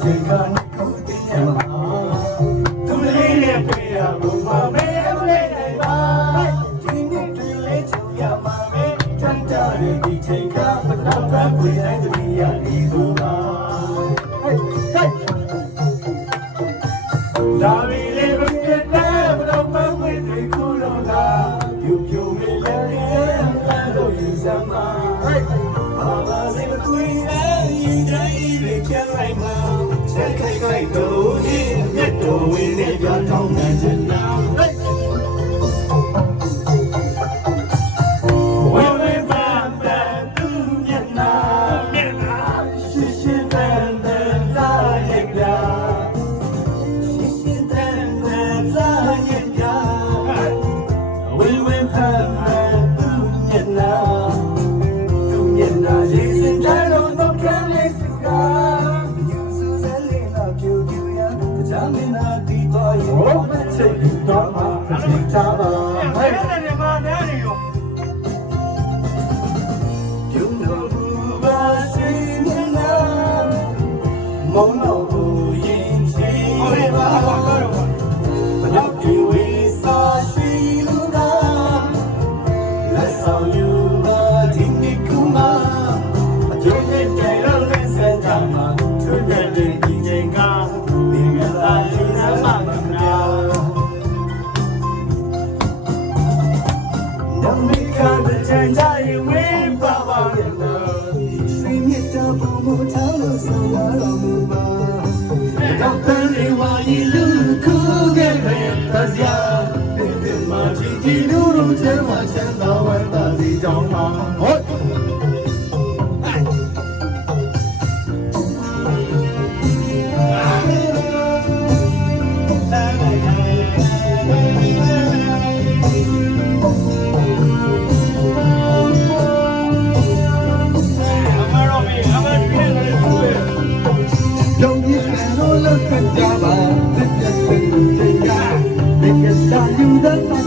ချိန်ကခုတည်းမှာသူလေးနဲ့တွေ့ရဘူးမမဲလေးနိုင်ပါဒီနေ့တွေ့လဲချင်ရမှာပဲတန်တားရဲ့ဒီချိန်ကဘလောက်ပဲပွေတိုင်းတည်းရဒီလိုပါဒါရီလေးပဲပြတ်တယ်ဘလောက်ပဲပွေတွေခုတော့လာပြူပြူလေးလည်းလမ်းလို့ယူစမ်းပါဘာစိတ်မကွေးတဲ့တိုင်းတွေပြန်လိုက်မှာဆက်ခိုက်ခိုက်တို့ဒီမြတ်တော်ဝင်နေပြထောင်းနေချင်တာဝေဝေပန်းပန်းသူမျက်နှာရှင်းရှင်းတန်တန်လာရဲ့ပြရှင်းရှင်းတန်တန်လာရဲ့ပြဝေဝေပန်းပန်းသူမျက်နှာရေးစင်တိုင်းတော့တော့ကလေးစကားယူစုစလေးလာပြူပြူရကြမ်းနေတာဒီတော့ရောမချစ်တော့မှသိချပါဟဲ့တယ်မှာနေနေရောယူလို့ဘူးပါရှိနေလားမုံတော့ဘူးရင်ရှိနေပါဘလောက်ဒီဝေးစာရှိလို့လားလက်ဆောင်ယူပါဒီနေ့ကမှချိန်ကြရင်ဝေးပါပါရဲ့ရွှေမြတ်တာဘုံမထောင်းလို့ဆောင်ရတော်မူပါတော့တန်လေးဝါရီလူခုခဲ့တဲ့တရားဒီမှာကြည်ကြည်တို့တို့ချမ်းသာချမ်းသာဝမ်းသာစီကြောင်းမှာဟုတ်ကြပါတစ်ချက်တစ်ချိန်ကဒီကစားယူတဲ့